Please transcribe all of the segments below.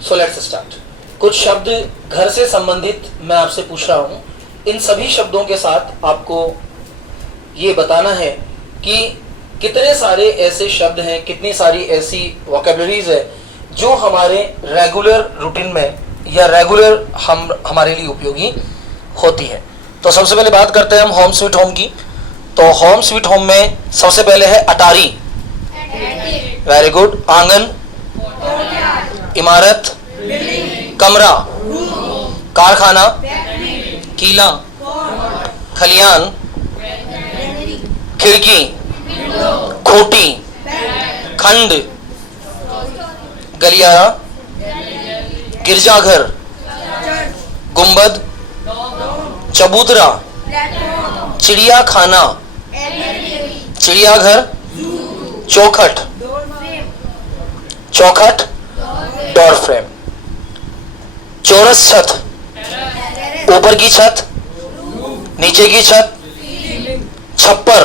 So let's start. कुछ शब्द घर से संबंधित मैं आपसे पूछ रहा हूं। इन सभी शब्दों के साथ आपको ये बताना है कि कितने सारे ऐसे शब्द हैं, कितनी सारी ऐसी वोकैबुलरीज है जो हमारे रेगुलर रूटीन में या रेगुलर हमारे लिए उपयोगी होती है। तो सबसे पहले बात करते हैं हम होम स्वीट होम की। तो होम स्वीट होम में सबसे पहले है अटारी, वेरी गुड। आंगन, इमारत, कमरा, कारखाना, किला, खलियान, खिड़की, खूंटी, खंड, गलियारा, गिरजाघर, गुंबद, चबूतरा, चिड़ियाखाना, चिड़ियाघर, चौखट, चौखट, डोर फ्रेम, चौरस छत, ऊपर की छत, नीचे की छत, छप्पर,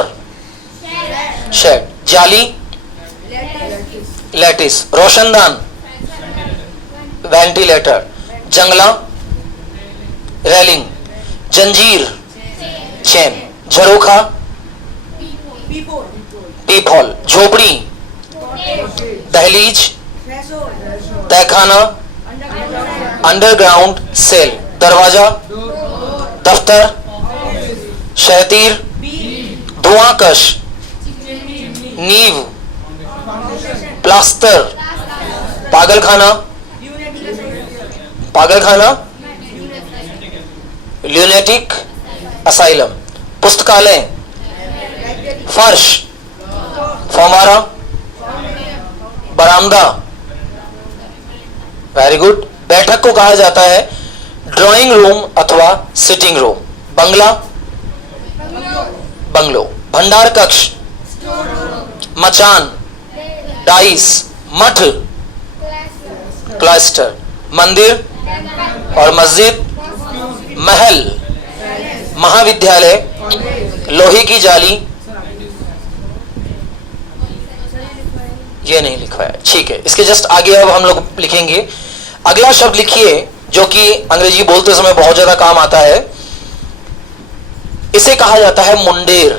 शेड, जाली, लैटिस, रोशनदान, वेंटिलेटर, जंगला, रेलिंग, जंजीर, चैन, झरोखा, पीपॉल, झोपड़ी, दहलीज, तहखाना, अंडरग्राउंड सेल, दरवाजा, दफ्तर, शहतीर, धुआंकश, नींव, प्लास्टर, पागलखाना, ल्यूनेटिक असाइलम, पुस्तकालय, फर्श, फौमारा, बरामदा, वेरी गुड। बैठक को कहा जाता है ड्राइंग रूम अथवा सिटिंग रूम, बंगला, बंगलो, भंडार कक्ष, मचान, डाइस, मठ, क्लस्टर, मंदिर और मस्जिद, महल, महाविद्यालय, लोहे की जाली, ये नहीं लिखा है, ठीक है। इसके जस्ट आगे अब हम लोग लिखेंगे। अगला शब्द लिखिए जो कि अंग्रेजी बोलते समय बहुत ज्यादा काम आता है। इसे कहा जाता है मुंडेर।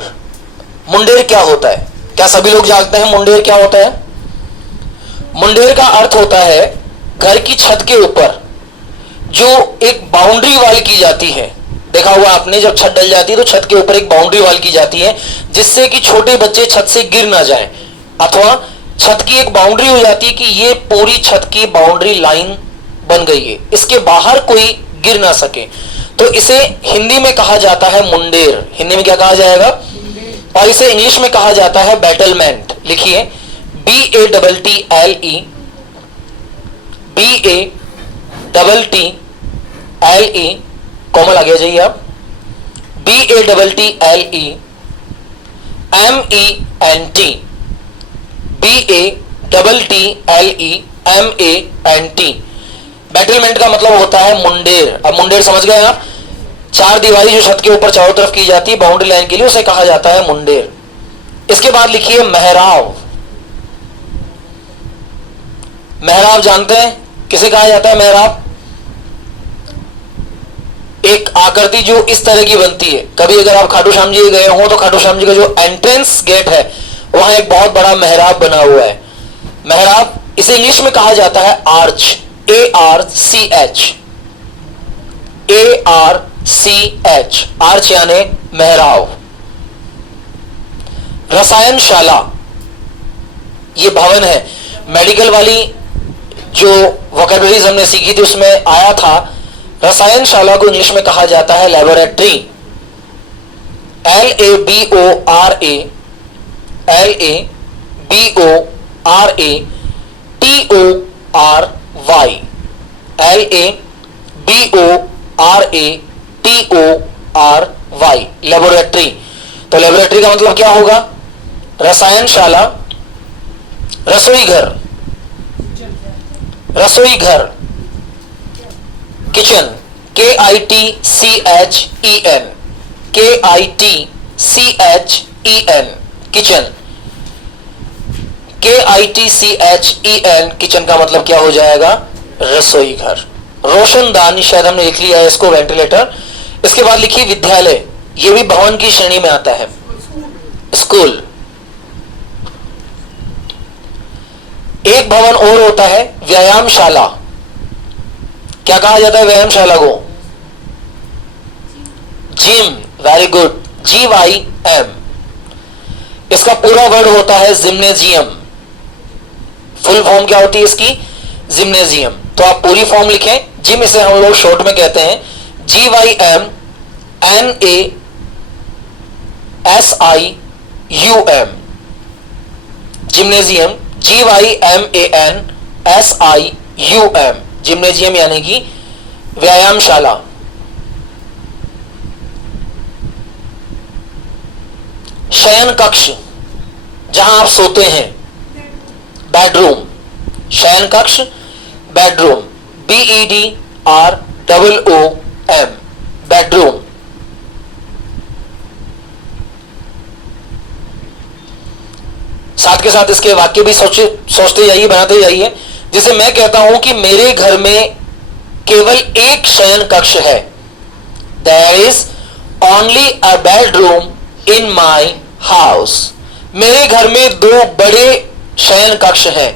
मुंडेर क्या होता है? क्या सभी लोग जानते हैं मुंडेर क्या होता है? मुंडेर का अर्थ होता है घर की छत के ऊपर जो एक बाउंड्री वाल की जाती है। देखा हुआ आपने, जब छत डल जाती है तो छत के ऊपर एक बाउंड्री वाल की जाती है जिससे कि छोटे बच्चे छत से गिर ना जाएं, अथवा छत की एक बाउंड्री हो जाती है कि ये पूरी छत की बाउंड्री लाइन बन गई है, इसके बाहर कोई गिर ना सके। तो इसे हिंदी में कहा जाता है मुंडेर। हिंदी में क्या कहा जाएगा? और इसे इंग्लिश में कहा जाता है बैटलमेंट। लिखिए BATTLE, BATTLE, कोमल आगे जाइए आप, BATTLE MENT, बैटलमेंट का मतलब होता है मुंडेर। अब मुंडेर समझ गए आप? चार दीवारी जो छत के ऊपर चारों तरफ की जाती है बाउंड्री लाइन के लिए, उसे कहा जाता है मुंडेर। इसके बाद लिखिए मेहराब। मेहराब जानते हैं किसे कहा जाता है? मेहराब एक आकृति जो इस तरह की बनती है। कभी अगर आप खाटू श्याम जी गए हो तो खाटू श्याम जी का जो एंट्रेंस गेट है वहां एक बहुत बड़ा मेहराब बना हुआ है। मेहराब, इसे इंग्लिश में कहा जाता है आर्च, ARCH, आर्च यानी मेहराब। रसायनशाला, ये भवन है। मेडिकल वाली जो वोकैबुलरीज हमने सीखी थी उसमें आया था, रसायनशाला को इंग्लिश में कहा जाता है लेबोरेटरी, LABORATORY, लेबोरेटरी। तो लेबोरेटरी का मतलब क्या होगा? रसायनशाला। रसोई घर, रसोई घर, kitchen, KITCHEN, kitchen, KITCHEN, kitchen का मतलब क्या हो जाएगा? रसोई घर। रोशनदान शायद हमने लिख लिया है इसको, वेंटिलेटर। इसके बाद लिखिए विद्यालय, ये भी भवन की श्रेणी में आता है। स्कूल। एक भवन और होता है व्यायामशाला। क्या कहा जाता है व्यायामशाला को? जिम। Very good, GYM। इसका पूरा वर्ड होता है जिम्नेजियम। फुल फॉर्म क्या होती है इसकी? जिम्नेजियम। तो आप पूरी फॉर्म लिखें। जिम इसे हम लोग शॉर्ट में कहते हैं GYM NASIUM। Gymnasium GYMANSIUM। Gymnasium यानी कि व्यायामशाला। शयन कक्ष, जहां आप सोते हैं, बेडरूम। शयन कक्ष, बेडरूम, BEDROOM, बेडरूम। साथ के साथ इसके वाक्य भी सोचते जाइए, बनाते जाइए। जैसे मैं कहता हूं कि मेरे घर में केवल एक शयन कक्ष है। There is only a bedroom in my house. मेरे घर में 2 बड़े शयन कक्ष हैं।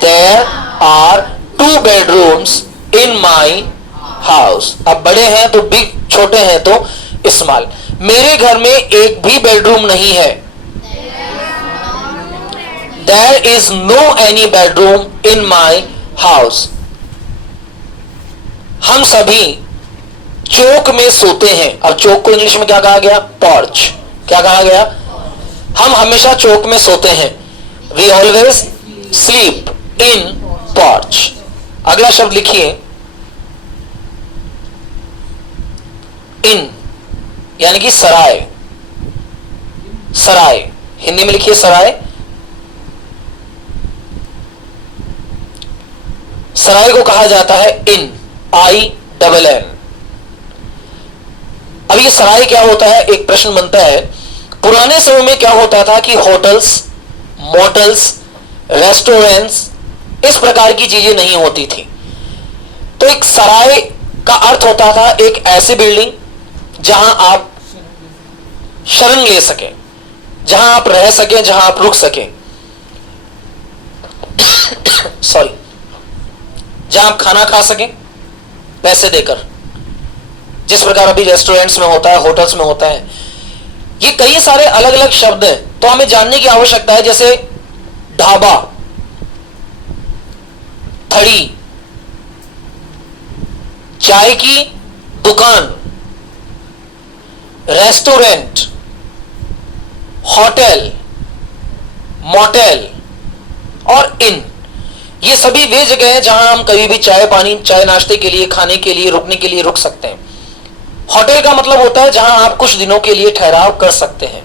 There are 2 bedrooms in my house. अब बड़े हैं तो बिग, छोटे हैं तो स्मॉल। मेरे घर में एक भी बेडरूम नहीं है। There is no any bedroom in my house. हम सभी चौक में सोते हैं। अब चौक को इंग्लिश में क्या कहा गया? Porch। क्या कहा गया? हम हमेशा चौक में सोते हैं। We always sleep in porch। अगला शब्द लिखिए in, यानी कि सराय। सराय हिंदी में लिखिए सराय। सराय को कहा जाता है इन, INN। अब ये सराय क्या होता है? एक प्रश्न बनता है। पुराने समय में क्या होता था कि होटल्स, मोटल्स, रेस्टोरेंट्स, इस प्रकार की चीजें नहीं होती थी। तो एक सराय का अर्थ होता था एक ऐसी बिल्डिंग जहां आप शरण ले सकें, जहां आप रह सकें, जहां आप रुक सकें। सॉरी, जहां आप खाना खा सकें पैसे देकर, जिस प्रकार अभी रेस्टोरेंट्स में होता है, होटल्स में होता है। ये कई सारे अलग अलग शब्द हैं, तो हमें जानने की आवश्यकता है। जैसे ढाबा, थड़ी, चाय की दुकान, रेस्टोरेंट, होटल, मोटेल और इन। ये सभी वे जगह हैं जहां हम कभी भी चाय पानी, चाय नाश्ते के लिए, खाने के लिए, रुकने के लिए रुक सकते हैं। होटल का मतलब होता है जहां आप कुछ दिनों के लिए ठहराव कर सकते हैं।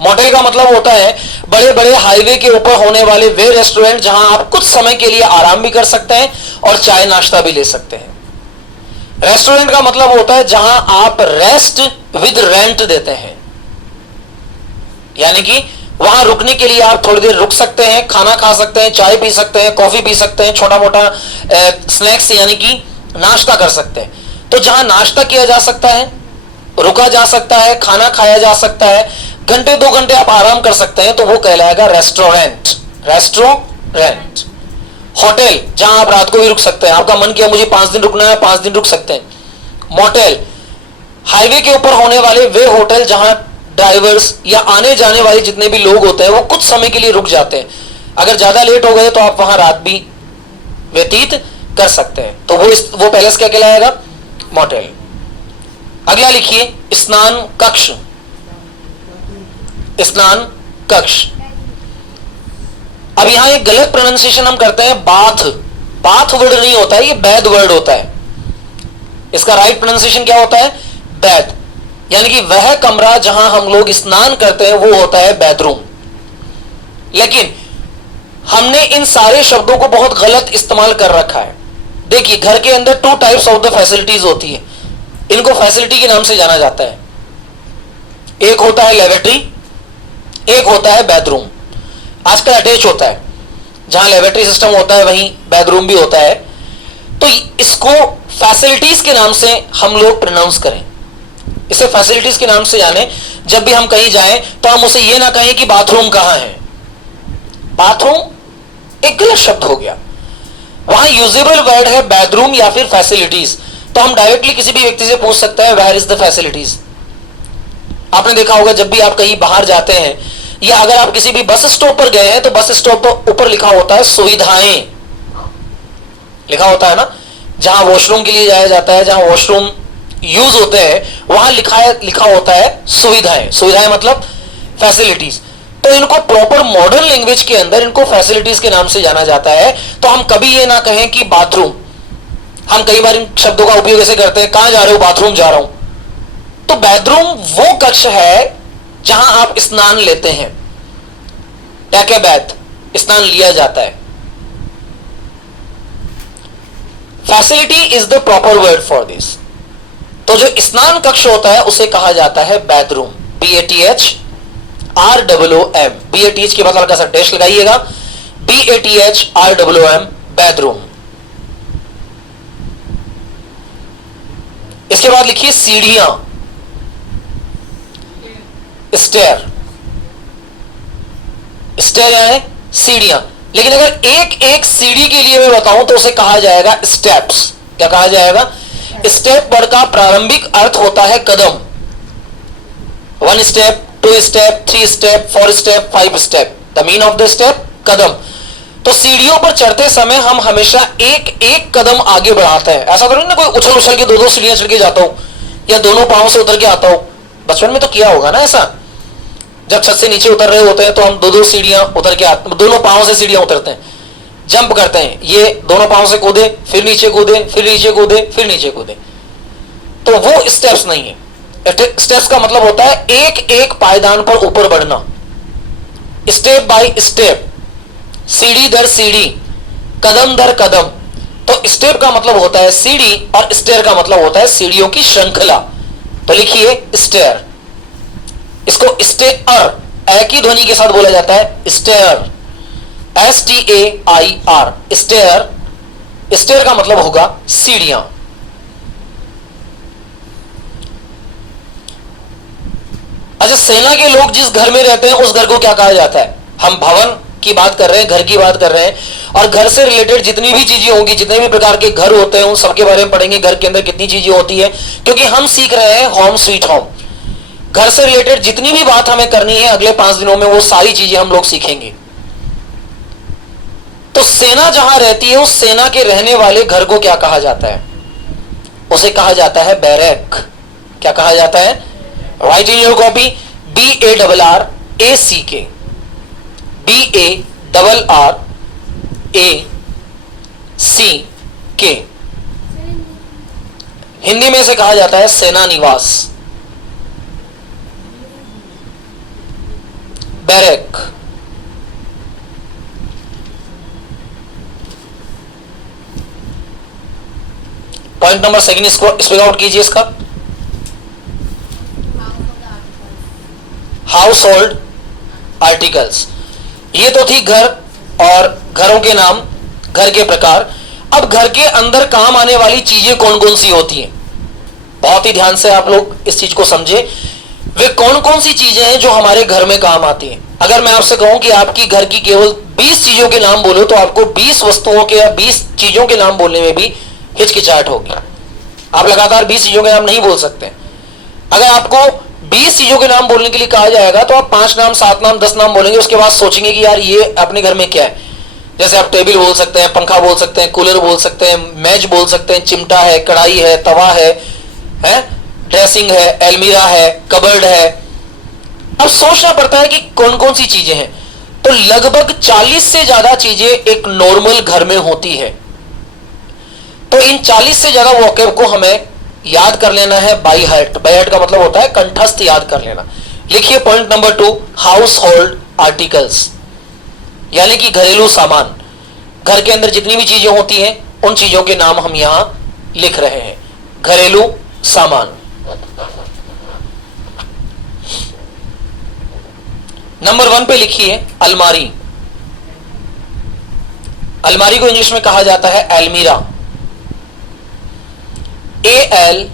मोटेल का मतलब होता है बड़े बड़े हाईवे के ऊपर होने वाले वे रेस्टोरेंट जहां आप कुछ समय के लिए आराम भी कर सकते हैं और चाय नाश्ता भी ले सकते हैं। रेस्टोरेंट का मतलब होता है जहां आप रेस्ट विद रेंट देते हैं, यानी कि वहां रुकने के लिए आप थोड़ी देर रुक सकते हैं, खाना खा सकते हैं, चाय पी सकते हैं, कॉफी पी सकते हैं, छोटा मोटा स्नैक्स यानी कि नाश्ता कर सकते हैं। तो जहां नाश्ता किया जा सकता है, रुका जा सकता है, खाना खाया जा सकता है, घंटे 2 घंटे आप आराम कर सकते हैं, तो वो कहलाएगा रेस्टोरेंट। रेस्टोरेंट। होटल, जहां आप रात को भी रुक सकते हैं, आपका मन किया मुझे 5 दिन रुकना है, 5 दिन रुक सकते हैं। मोटेल, हाईवे के ऊपर होने वाले वे होटल जहां ड्राइवर्स या आने जाने वाले जितने भी लोग होते हैं वो कुछ समय के लिए रुक जाते हैं। अगर ज्यादा लेट हो गए तो आप वहां रात भी व्यतीत कर सकते हैं। तो वो पैलेस क्या कहलाएगा? मोटेल। अगला लिखिए स्नान कक्ष। स्नान कक्ष। अब यहां एक गलत प्रोनाउंसिएशन हम करते हैं, बाथ। बाथ वर्ड नहीं होता है, ये बैद वर्ड होता है। इसका राइट प्रोनाउंसिएशन क्या होता है? बैद। यानी कि वह कमरा जहां हम लोग स्नान करते हैं वो होता है बैथरूम। लेकिन हमने इन सारे शब्दों को बहुत गलत इस्तेमाल कर रखा है। देखिए, घर के अंदर 2 टाइप्स ऑफ द फैसिलिटीज होती है। इनको फैसिलिटी के नाम से जाना जाता है। एक होता है लेवेटरी, एक होता है बैथरूम। आजकल अटैच होता है। जहां लेबोरेटरी सिस्टम होता है वहीं बेडरूम भी होता है। तो इसको फैसिलिटीज के नाम से हम लोग प्रोनाउंस करें, इसे फैसिलिटीज के नाम से जाने। जब भी हम कहीं जाएं तो हम उसे यह ना कहें कि बाथरूम कहां है, बाथरूम एक गलत शब्द हो गया। वहां यूजेबल वर्ड है बेडरूम या फिर फैसिलिटीज। तो हम डायरेक्टली किसी भी व्यक्ति से पूछ सकते हैं वेयर इज द फैसिलिटीज। आपने देखा होगा जब भी आप कहीं बाहर जाते हैं या अगर आप किसी भी बस स्टॉप पर गए हैं तो बस स्टॉप पर ऊपर लिखा होता है सुविधाएं, लिखा होता है ना। जहां वॉशरूम के लिए जाया जाता है, जहां वॉशरूम यूज होते हैं, वहां लिखा होता है सुविधाएं। सुविधाएं मतलब फैसिलिटीज। तो इनको प्रॉपर मॉडर्न लैंग्वेज के अंदर इनको फैसिलिटीज के नाम से जाना जाता है। तो हम कभी ये ना कहें कि बाथरूम। हम कई बार इन शब्दों का उपयोग ऐसे करते हैं, कहां जा रहे हो, बाथरूम जा रहा हूं। तो बेडरूम वो कक्ष है जहां आप स्नान लेते हैं, टेक ए बैथ, स्नान लिया जाता है। Facility is the proper word for this. तो जो स्नान कक्ष होता है उसे कहा जाता है बेडरूम, BATHROOM। BATH के बाद हल्का सा डैश लगाइएगा, BATHROOM, बेडरूम। इसके बाद लिखिए सीढ़ियां, स्टेयर। स्टेयर यानी सीढ़ियां, लेकिन अगर एक एक सीढ़ी के लिए मैं बताऊं तो उसे कहा जाएगा स्टेप्स। क्या कहा जाएगा? स्टेप वर्ड का प्रारंभिक अर्थ होता है कदम। 1 step, 2 step, 3 step, 4 step, 5 step. The mean of the step, कदम। तो सीढ़ियों पर चढ़ते समय हम हमेशा एक एक कदम आगे बढ़ाते हैं। ऐसा तो नहीं ना कोई उछल उछल के 2-2 सीढ़ियां चढ़ के जाता हूं या दोनों पांव से उतर के आता हूं। बचपन में तो किया होगा ना ऐसा, जब छत से नीचे उतर रहे होते हैं तो हम 2-2 सीढ़ियां उतर के आते, दोनों पांव से सीढ़ियां उतरते हैं, जंप करते हैं। ये दोनों पांव से कूदे, फिर नीचे कूदे, फिर नीचे कूदे, फिर नीचे कूदे। तो वो स्टेप्स नहीं है। स्टेप्स का मतलब होता है एक एक पायदान पर ऊपर बढ़ना, स्टेप बाय स्टेप, सीढ़ी दर सीढ़ी, कदम दर कदम। तो स्टेप का मतलब होता है सीढ़ी और स्टेयर का मतलब होता है सीढ़ियों की श्रृंखला। तो लिखिए स्टेयर। इसको स्टेयर, ए की ध्वनि के साथ बोला जाता है स्टेयर, STAIR, स्टेयर। स्टेयर का मतलब होगा सीढ़ियां। अच्छा, सेना के लोग जिस घर में रहते हैं उस घर को क्या कहा जाता है? हम भवन की बात कर रहे हैं, घर की बात कर रहे हैं। और घर से रिलेटेड जितनी भी चीजें होंगी, जितने भी प्रकार के घर होते हैं, उन सबके बारे में पढ़ेंगे। घर के अंदर कितनी चीजें होती है, क्योंकि हम सीख रहे हैं होम स्वीट होम। घर से रिलेटेड जितनी भी बात हमें करनी है अगले 5 दिनों में, वो सारी चीजें हम लोग सीखेंगे। तो सेना जहां रहती है उस सेना के रहने वाले घर को क्या कहा जाता है? उसे कहा जाता है बैरक। क्या कहा जाता है? Right in your copy, BARRACK, BARRACK। Hindi में से कहा जाता है सेना निवास, बैरक। पॉइंट नंबर सेकंड, इसको स्पेल आउट कीजिए। इसका हाउस होल्ड आर्टिकल्स। ये तो थी घर और घरों के नाम, घर के प्रकार। अब घर के अंदर काम आने वाली चीजें कौन कौन सी होती हैं? बहुत ही ध्यान से आप लोग इस चीज को समझे। वे कौन कौन सी चीजें हैं जो हमारे घर में काम आती हैं? अगर मैं आपसे कहूं कि आपकी घर की केवल 20 चीजों के नाम बोलो तो आपको 20 वस्तुओं के या 20 चीजों के नाम बोलने में भी हिचकिचाहट होगी। आप लगातार 20 चीजों के नाम नहीं बोल सकते। अगर आपको 20 चीजों के नाम बोलने के लिए कहा जाएगा तो आप 5 नाम, 7 नाम, 10 नाम बोलेंगे। उसके बाद सोचेंगे कि यार ये अपने घर में क्या है। जैसे आप टेबल बोल सकते हैं, पंखा बोल सकते हैं, कूलर बोल सकते हैं, मेज बोल सकते हैं, चिमटा है, कढ़ाई है, तवा है, ड्रेसिंग है, अलमीरा है, कबर्ड है। अब सोचना पड़ता है कि कौन कौन सी चीजें हैं। तो लगभग 40 से ज्यादा चीजें एक नॉर्मल घर में होती है। तो इन 40 से ज्यादा वोकैब को हमें याद कर लेना है बाई हार्ट। बाई हार्ट का मतलब होता है कंठस्थ याद कर लेना। लिखिए point number 2, house hold articles, यानी कि घरेलू सामान। घर के अंदर जितनी भी चीजें होती हैं उन चीजों के नाम हम यहां लिख रहे हैं। घरेलू सामान। नंबर 1 पे लिखिए अलमारी। अलमारी को इंग्लिश में कहा जाता है एलमीरा, ALMIRAH,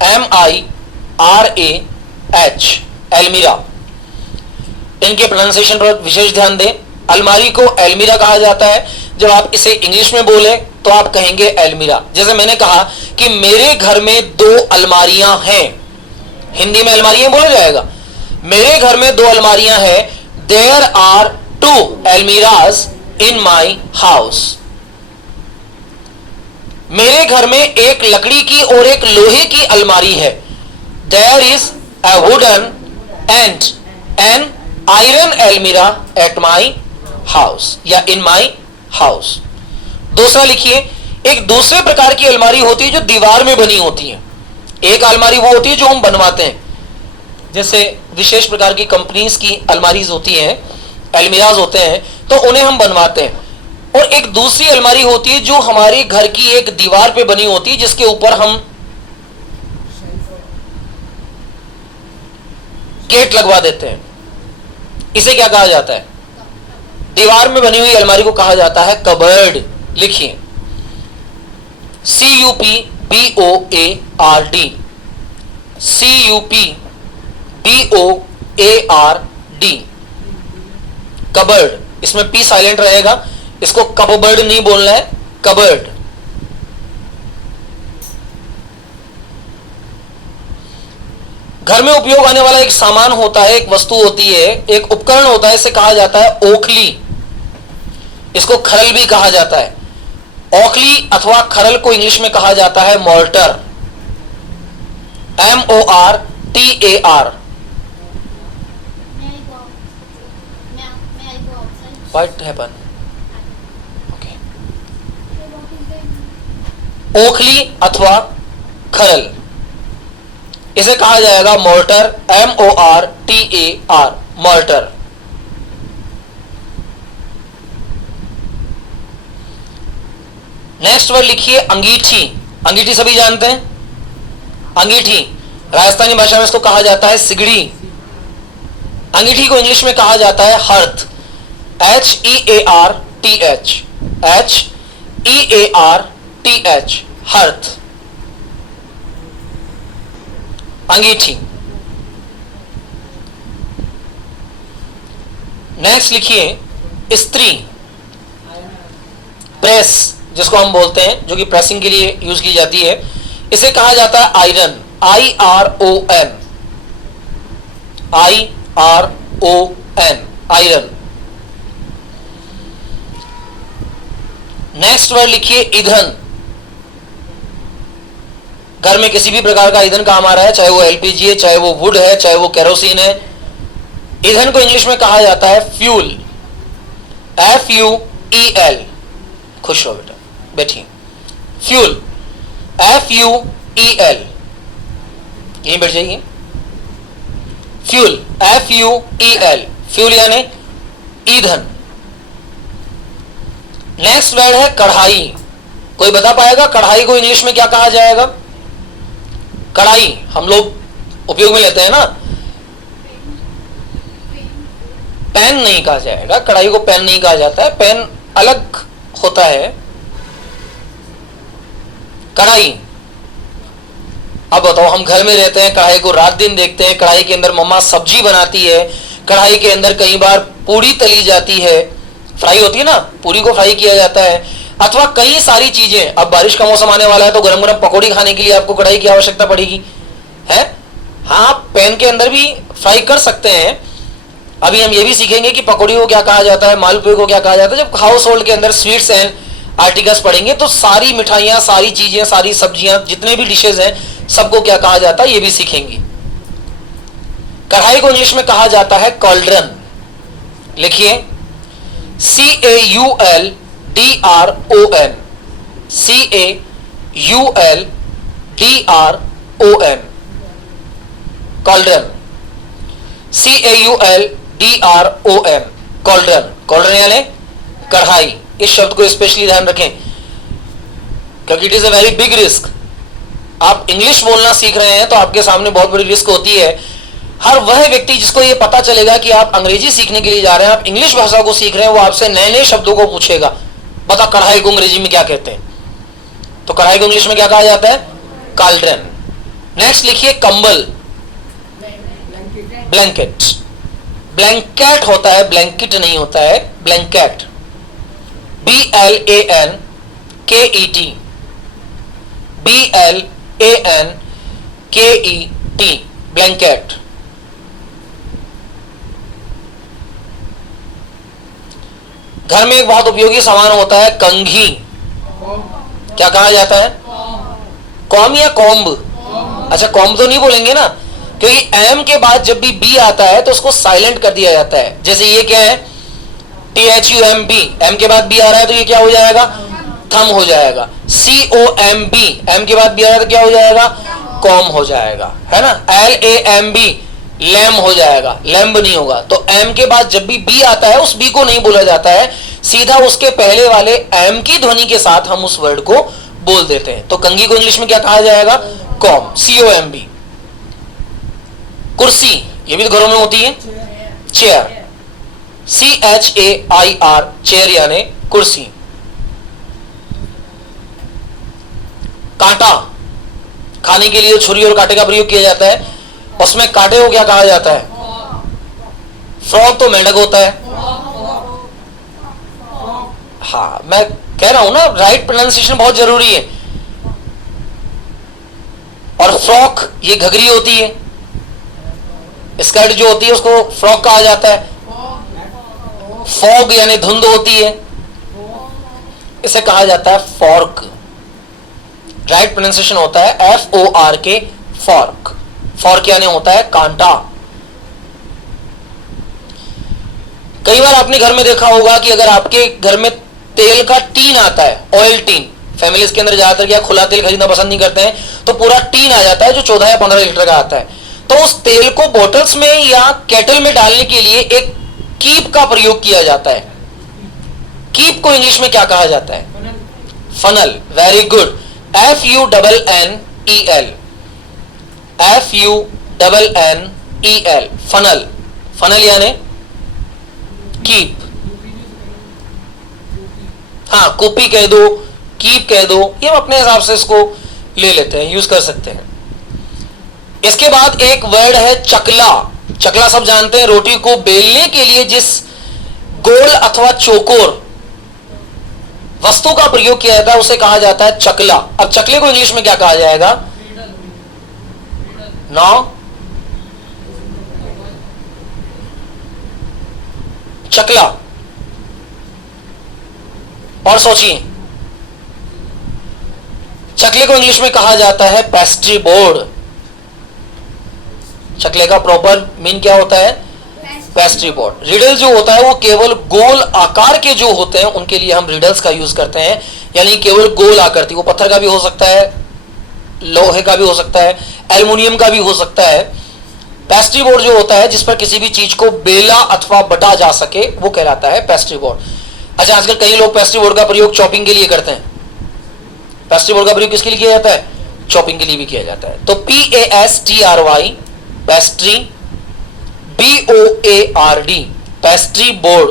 ALMIRAH, एलमीरा। इनके प्रोनाउंसिएशन पर विशेष ध्यान दें। अलमारी को एलमीरा कहा जाता है। जब आप इसे इंग्लिश में बोले तो आप कहेंगे एलमीरा। जैसे मैंने कहा कि मेरे घर में 2 अलमारियां हैं, हिंदी में अलमारियां बोला जाएगा। मेरे घर में 2 अलमारियां हैं। There are 2 almirahs in my house. मेरे घर में एक लकड़ी की और एक लोहे की अलमारी है। There is a wooden and an iron एलमीरा एट माई हाउस या इन माई हाउस। दूसरा लिखिए, एक दूसरे प्रकार की अलमारी होती है जो दीवार में बनी होती है। एक अलमारी वो होती है जो हम बनवाते हैं, जैसे विशेष प्रकार की कंपनीज की अलमारीज होती हैं, एलमीराज होते हैं, तो उन्हें हम बनवाते हैं। और एक दूसरी अलमारी होती है जो हमारे घर की एक दीवार पे बनी होती है, जिसके ऊपर हम गेट लगवा देते हैं। इसे क्या कहा जाता है? दीवार में बनी हुई अलमारी को कहा जाता है कबर्ड। लिखिए, CUPBOARD, CUPBOARD, कबर्ड। इसमें P साइलेंट रहेगा, इसको कबर्ड नहीं बोलना है, कबर्ड। घर में उपयोग आने वाला एक सामान होता है, एक वस्तु होती है, एक उपकरण होता है, इसे कहा जाता है ओखली। इसको खरल भी कहा जाता है। ओखली अथवा खरल को इंग्लिश में कहा जाता है mortar, MORTAR। What happened? Okay. ओखली अथवा खरल, इसे कहा जाएगा mortar, MORTAR, mortar. Next word लिखिए अंगीठी। अंगीठी सभी जानते हैं, अंगीठी। राजस्थानी भाषा में इसको कहा जाता है सिगड़ी। अंगीठी को इंग्लिश में कहा जाता है हर्थ, HEARTH, HEARTH, हर्थ, अंगीठी। नेक्स्ट लिखिए स्त्री, प्रेस जिसको हम बोलते हैं, जो कि प्रेसिंग के लिए यूज की जाती है, इसे कहा जाता है iron, IRON, IRON, iron. Next word लिखिए ईंधन। घर में किसी भी प्रकार का ईंधन काम आ रहा है, चाहे वो LPG है, चाहे वो वुड है, चाहे वो केरोसिन है। ईंधन को इंग्लिश में कहा जाता है फ्यूल, FUEL। खुश हो बेटा, बैठिए। फ्यूल, FUEL, यहीं बैठ जाइए। फ्यूल, FUEL, फ्यूल यानी ईंधन। नेक्स्ट वर्ड है कढ़ाई। कोई बता पाएगा कढ़ाई को इंग्लिश में क्या कहा जाएगा? कढ़ाई हम लोग उपयोग में लेते हैं ना, पेन नहीं कहा जाएगा, कढ़ाई को पेन नहीं कहा जाता है, पेन अलग होता है। कढ़ाई, अब बताओ, हम घर में रहते हैं, कढ़ाई को रात दिन देखते हैं, कढ़ाई के अंदर मम्मा सब्जी बनाती है, कढ़ाई के अंदर कई बार पूरी तली जाती है, फ्राई होती है ना, पूरी को फ्राई किया जाता है, अथवा कई सारी चीजें। अब बारिश का मौसम आने वाला है तो गरम गरम पकौड़ी खाने के लिए आपको कढ़ाई की आवश्यकता पड़ेगी, है? हाँ, पैन के अंदर भी फ्राई कर सकते हैं। अभी हम ये भी सीखेंगे कि पकौड़ी को क्या कहा जाता है, मालपुए को क्या कहा जाता है। जब हाउस होल्ड के अंदर स्वीट्स एंड आर्टिकल्स पढ़ेंगे तो सारी मिठाइयां, सारी चीजें, सारी सब्जियां, जितने भी डिशेज हैं, सबको क्या कहा जाता है ये भी सीखेंगे। कढ़ाई को इंग्लिश में कहा जाता है कॉल्ड्रन। लिखिए CAULDRON, CAULDRON, cauldron, CAULDRON, cauldron. Cauldron यानी कढ़ाई। इस शब्द को स्पेशली ध्यान रखें क्योंकि it is a very big risk. आप इंग्लिश बोलना सीख रहे हैं तो आपके सामने बहुत बड़ी रिस्क होती है। हर वह व्यक्ति जिसको ये पता चलेगा कि आप अंग्रेजी सीखने के लिए जा रहे हैं, आप इंग्लिश भाषा को सीख रहे हैं, वो आपसे नए नए शब्दों को पूछेगा, बता कढ़ाई को अंग्रेजी में क्या कहते हैं। तो कढ़ाई को इंग्लिश में क्या कहा जाता है? काल्ड्रन। नेक्स्ट लिखिए कंबल, ब्लैंकेट। ब्लैंकेट होता है, ब्लैंकेट नहीं होता है, ब्लैंकेट। BLANKET, BLANKET, blanket. घर में एक बहुत उपयोगी सामान होता है कंघी, क्या कहा जाता है? कॉम या कॉम्ब? अच्छा कॉम्ब तो नहीं बोलेंगे ना, क्योंकि एम के बाद जब भी बी आता है तो उसको साइलेंट कर दिया जाता है। जैसे ये क्या है? THUMB, एम के बाद बी आ रहा है तो ये क्या हो जाएगा? थम हो जाएगा। COMB, एम के बाद बी आ रहा है तो क्या हो जाएगा? कॉम हो जाएगा, है ना। LAMB, लैम हो जाएगा, लैम्ब नहीं होगा। तो एम के बाद जब भी बी आता है उस बी को नहीं बोला जाता है, सीधा उसके पहले वाले एम की ध्वनि के साथ हम उस वर्ड को बोल देते हैं। तो कंघी को इंग्लिश में क्या कहा जाएगा? Com, COMB। कुर्सी, ये भी तो घरों में होती है, चेयर, CHAIR, चेयर यानी कुर्सी। कांटा, खाने के लिए छुरी और कांटे का प्रयोग किया जाता है, उसमें कांटे को क्या कहा जाता है? फ्रॉग तो मेंढक होता है। हाँ मैं कह रहा हूं ना, राइट प्रोनाउंसिएशन बहुत जरूरी है। और फ्रॉक ये घघरी होती है, स्कर्ट जो होती है उसको फ्रॉक कहा जाता है। फॉग यानी धुंध होती है, इसे कहा जाता है फॉर्क। राइट प्रोनाउंसिएशन होता है FORK, फॉर्क। फॉर्क यानी होता है कांटा। कई बार आपने घर में देखा होगा कि अगर आपके घर में तेल का टीन आता है, ऑयल टीन, फैमिलीज के अंदर ज्यादातर क्या खुला तेल खरीदना पसंद नहीं करते हैं, तो पूरा टीन आ जाता है जो 14 या 15 लीटर का आता है। तो उस तेल को बोतल्स में या केटल में डालने के लिए एक कीप का प्रयोग किया जाता है। कीप को इंग्लिश में क्या कहा जाता है? Funnel. Very good, FUNNEL, FUNNEL, funnel. Funnel यानी कीप। हाँ कॉपी कह दो, कीप कह दो, ये हम अपने हिसाब से इसको ले लेते हैं, यूज कर सकते हैं। इसके बाद एक वर्ड है चकला। चकला सब जानते हैं, रोटी को बेलने के लिए जिस गोल अथवा चौकोर वस्तु का प्रयोग किया जाता है उसे कहा जाता है चकला। अब चकले को इंग्लिश में क्या कहा जाएगा? नो, चकला। और सोचिए, चकले को इंग्लिश में कहा जाता है पेस्ट्री बोर्ड। चकले का प्रॉपर मीन क्या होता है? Pastry board. रिडल जो होता है वो केवल गोल आकार के जो होते हैं उनके लिए हम रिडल्स का यूज करते हैं, यानी केवल गोल आकृति। वो पत्थर का भी हो सकता है, लोहे का भी हो सकता है, एल्युमिनियम का भी हो सकता है। पेस्ट्री बोर्ड जो होता है जिस पर किसी भी चीज को बेला अथवा बटा जा सके वो कहलाता है पेस्ट्री बोर्ड। अच्छा आजकल कई लोग पेस्ट्री बोर्ड का प्रयोग चॉपिंग के लिए करते हैं। पेस्ट्री बोर्ड का प्रयोग किसके लिए किया जाता है? चॉपिंग के लिए भी किया जाता है। तो PASTRY, pastry, BOARD, pastry board.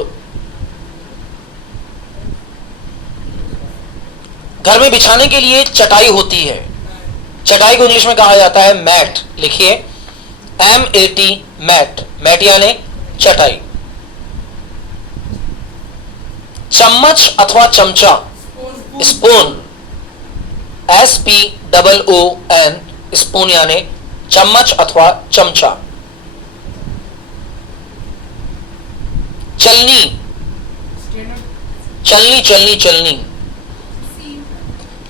घर में बिछाने के लिए चटाई होती है, चटाई को इंग्लिश में कहा जाता है मैट। लिखिए MAT, मैट। मैट यानी चटाई। चम्मच अथवा चमचा, स्पून, SPOON, स्पून यानी चम्मच अथवा चमचा। चलनी, चलनी चलनी चलनी।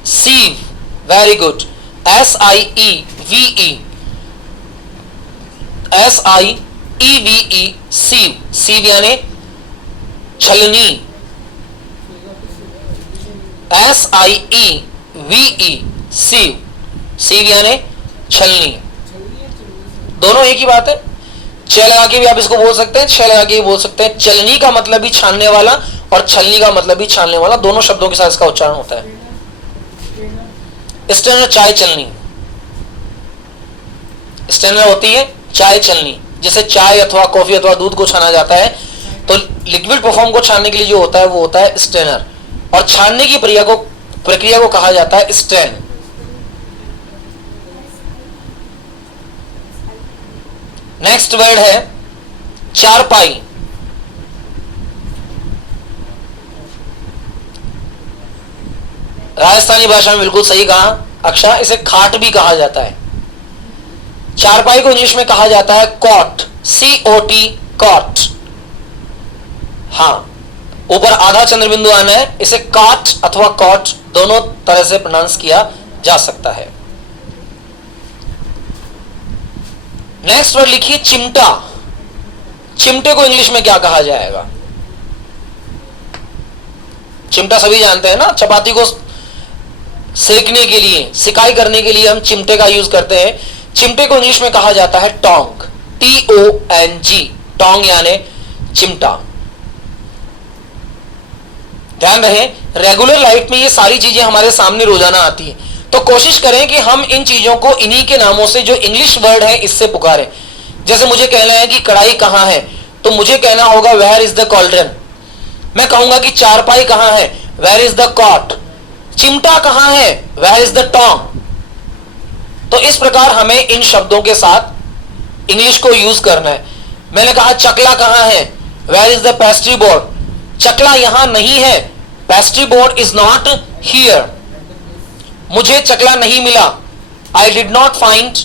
सीव, वेरी गुड, SIEVE, सीव। सीव यानी छलनी। SIEVE, सीव। सीव यानी छलनी। दोनों एक ही बात है। छह लगा के भी आप इसको बोल सकते हैं, छह लगा के भी बोल सकते हैं। चलनी का मतलब भी छानने वाला और छलनी का मतलब भी छानने वाला, दोनों शब्दों के साथ इसका उच्चारण होता है। स्टेनर, चाय चलनी। स्टेनर होती है चाय चलनी। जैसे चाय अथवा कॉफी अथवा दूध को छाना जाता है, तो लिक्विड परफॉर्म को छानने के लिए जो होता है वो होता है स्ट्रेनर, और छानने की प्रक्रिया को कहा जाता है स्ट्रेन। नेक्स्ट वर्ड है चारपाई। राजस्थानी भाषा में बिल्कुल सही कहा अक्षा, इसे खाट भी कहा जाता है। चारपाई को इंग्लिश में कहा जाता है कॉट, COT, कॉट। हाँ, ऊपर आधा चंद्र बिंदु आना है, इसे कॉट अथवा कॉट दोनों तरह से प्रोनाउंस किया जा सकता है। नेक्स्ट वर्ड लिखिए चिमटा। चिमटे को इंग्लिश में क्या कहा जाएगा? चिमटा सभी जानते हैं ना, चपाती को सेकने के लिए, सिकाई करने के लिए हम चिमटे का यूज करते हैं। चिमटे को इंग्लिश में कहा जाता है टोंग, TONG, टोंग यानी चिमटा। ध्यान रहे, रेगुलर लाइफ में ये सारी चीजें हमारे सामने रोजाना आती है, तो कोशिश करें कि हम इन चीजों को इन्हीं के नामों से जो इंग्लिश वर्ड है इससे पुकारें। जैसे मुझे कहना है कि कढ़ाई कहां है, तो मुझे कहना होगा वेयर इज द कॉल्ड्रन। मैं कहूंगा कि चारपाई कहां है, वेयर इज द कॉट। चिमटा कहां है, वेयर इज द टोंग। तो इस प्रकार हमें इन शब्दों के साथ इंग्लिश को यूज करना है। मैंने कहा चकला कहां है, where is the pastry board. चकला यहां नहीं है, pastry board is not here. मुझे चकला नहीं मिला, I did not find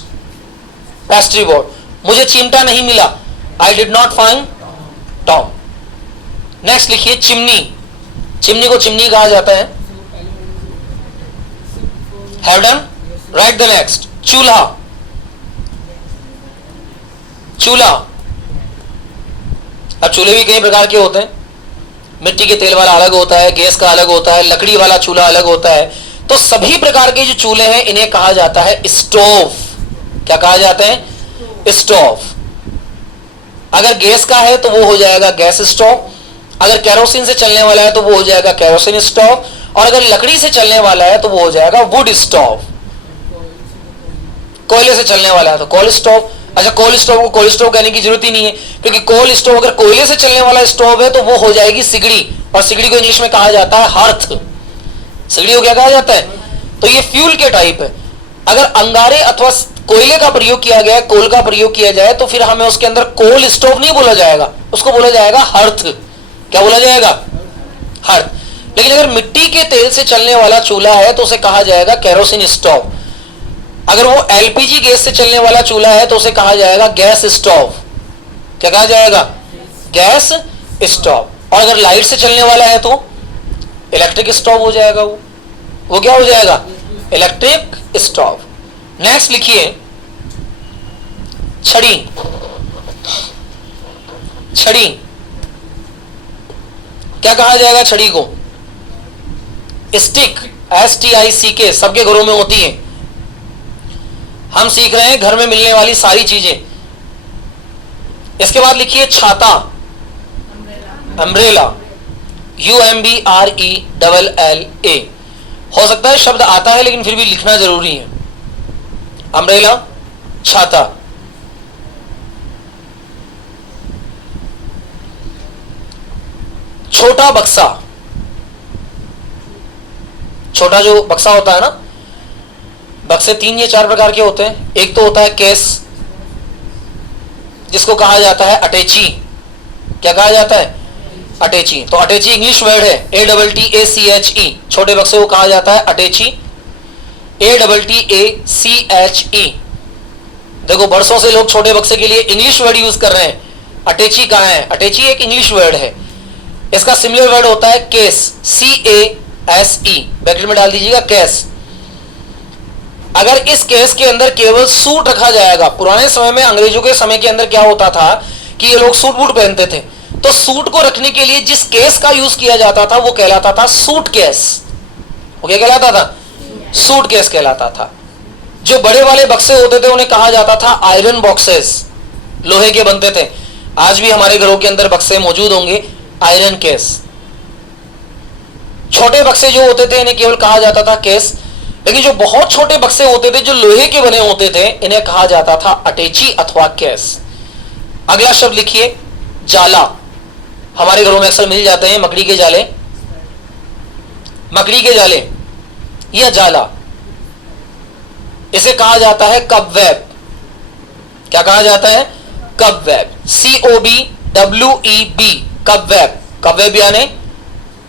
pastry board. मुझे चिमटा नहीं मिला, I did not find tongs. Next लिखिए चिमनी। चिमनी को चिमनी कहा जाता है। Have done, write the next. चूल्हा। चूल्हा, अब चूल्हे भी कई प्रकार के होते हैं। मिट्टी के तेल वाला अलग होता है, गैस का अलग होता है, लकड़ी वाला चूल्हा अलग होता है। तो सभी प्रकार के जो चूल्हे हैं इन्हें कहा जाता है स्टोव। क्या कहा जाता है? स्टोव। अगर गैस का है तो वो हो जाएगा गैस स्टोव, अगर केरोसिन से चलने वाला है तो वो हो जाएगा केरोसिन स्टोव, और अगर लकड़ी से चलने वाला है तो वो हो जाएगा वुड स्टोव। कोयले से चलने वाला है तो कोल स्टोव। अच्छा, कोल स्टोव को कोल स्टोव कहने की जरूरत ही नहीं है, क्योंकि कोल स्टोव अगर कोयले से चलने वाला स्टोव है तो वो हो जाएगी सिगड़ी, और सिगड़ी को इंग्लिश में कहा जाता है हर्थ। सिगड़ी को क्या कहा जाता है? तो ये फ्यूल के टाइप है। अगर अंगारे अथवा कोयले का प्रयोग किया गया, कोल का प्रयोग किया जाए, तो फिर हमें उसके अंदर कोल स्टोव नहीं बोला जाएगा, उसको बोला जाएगा हर्थ। क्या बोला जाएगा? हर्थ। लेकिन अगर मिट्टी के तेल से चलने वाला चूल्हा है तो उसे कहा जाएगा केरोसिन स्टोव। अगर वो LPG गैस से चलने वाला चूल्हा है तो उसे कहा जाएगा गैस स्टोव। क्या कहा जाएगा? Gas stove. और अगर लाइट से चलने वाला है तो इलेक्ट्रिक स्टोव हो जाएगा। वो क्या हो जाएगा? Electric stove. नेक्स्ट लिखिए छड़ी। छड़ी क्या कहा जाएगा? छड़ी को स्टिक, STICK, सबके घरों में होती है। हम सीख रहे हैं घर में मिलने वाली सारी चीजें। इसके बाद लिखिए छाता, अम्ब्रेला, UMBRELLA। हो सकता है शब्द आता है लेकिन फिर भी लिखना जरूरी है। अम्ब्रेला, छाता। छोटा बक्सा। छोटा जो बक्सा होता है ना, बक्से 3 या 4 प्रकार के होते हैं। एक तो होता है केस, जिसको कहा जाता है अटैची। क्या कहा जाता है? अटैची। तो अटैची इंग्लिश वर्ड है, ATTACHE। छोटे बक्से को कहा जाता है अटैची, ATTACHE। देखो, बरसों से लोग छोटे बक्से के लिए इंग्लिश वर्ड यूज कर रहे हैं। अटैची कहां है? अटैची एक इंग्लिश वर्ड है। इसका सिमिलर वर्ड होता है केस, CASE। ब्रैकेट में डाल दीजिएगा केस। अगर इस केस के अंदर केवल सूट रखा जाएगा, पुराने समय में अंग्रेजों के समय के अंदर क्या होता था कि ये लोग सूट बूट पहनते थे, तो सूट को रखने के लिए जिस केस का यूज किया जाता था वो कहलाता था सूट केस। वो क्या कहलाता था? सूट केस कहलाता था। जो बड़े वाले बक्से होते थे उन्हें कहा जाता था आयरन बॉक्सेस, लोहे के बनते थे। आज भी हमारे घरों के अंदर बक्से मौजूद होंगे, आयरन केस। छोटे बक्से जो होते थे इन्हें केवल कहा जाता था केस, लेकिन जो बहुत छोटे बक्से होते थे जो लोहे के बने होते थे इन्हें कहा जाता था अटैची अथवा केस। अगला शब्द लिखिए जाला। हमारे घरों में अक्सर मिल जाते हैं मकड़ी के जाले, मकड़ी के जाले या जाला। इसे कहा जाता है कबवेब। क्या कहा जाता है? कबवेब। COBWEB, कबवेब। कबवेब यानी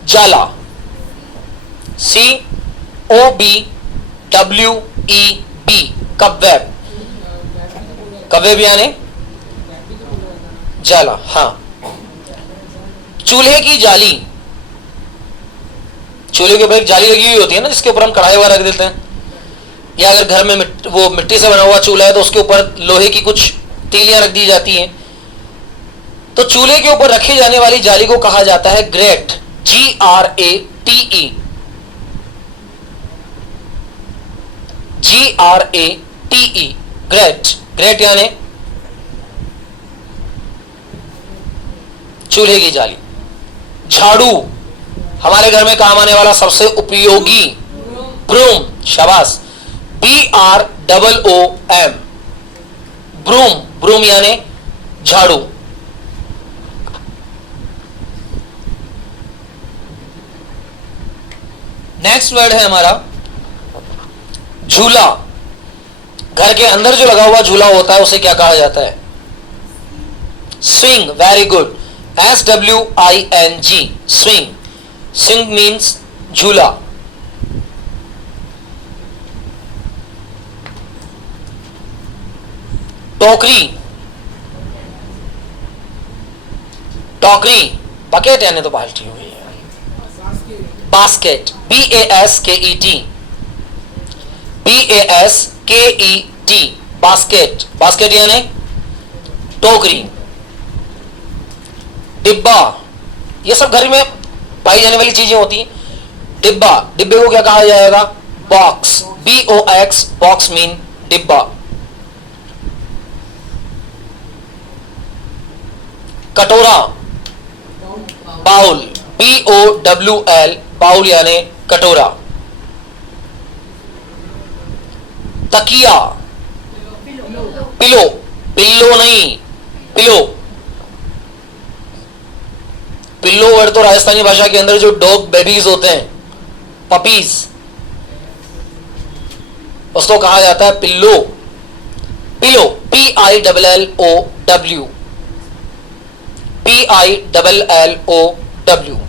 जाला। COBWEB, कबवेब। कबवेब यानी जाला। हाँ, चूल्हे की जाली। चूल्हे के ऊपर एक जाली लगी हुई होती है ना, जिसके ऊपर हम कढ़ाई वगैरह रख देते हैं, या अगर घर में वो मिट्टी से बना हुआ चूल्हा है तो उसके ऊपर लोहे की कुछ तीलियां रख दी जाती हैं। तो चूल्हे के ऊपर रखी जाने वाली जाली को कहा जाता है great. GRATE, GRATE, great. Great यानी चूल्हे की जाली। झाड़ू, हमारे घर में काम आने वाला सबसे उपयोगी। ब्रूम, शाबाश। BROOM, broom. ब्रूम यानी झाड़ू। नेक्स्ट वर्ड है हमारा झूला। घर के अंदर जो लगा हुआ झूला होता है उसे क्या कहा जाता है? Swing. Very good. SWING, swing. Swing means झूला। टोकरी। टोकरी, बकेट यानी तो बाल्टी हुई है। Basket. BASKET, BASKET, basket. Basket यानी टोकरी। डिब्बा, ये सब घर में पाई जाने वाली चीजें होती हैं। डिब्बा, डिब्बे को क्या कहा जाएगा? बॉक्स। BOX, बॉक्स मीन डिब्बा। कटोरा, बाउल। BOWL, बाउल यानी कटोरा। तकिया। पिलो। पिल्लो नहीं, पिलो। पिल्लो वर्ड तो राजस्थानी भाषा के अंदर जो डॉग बेबीज होते हैं, पपीज, उसको कहा जाता है पिल्लो। Pillow, PILLOW, PILLOW।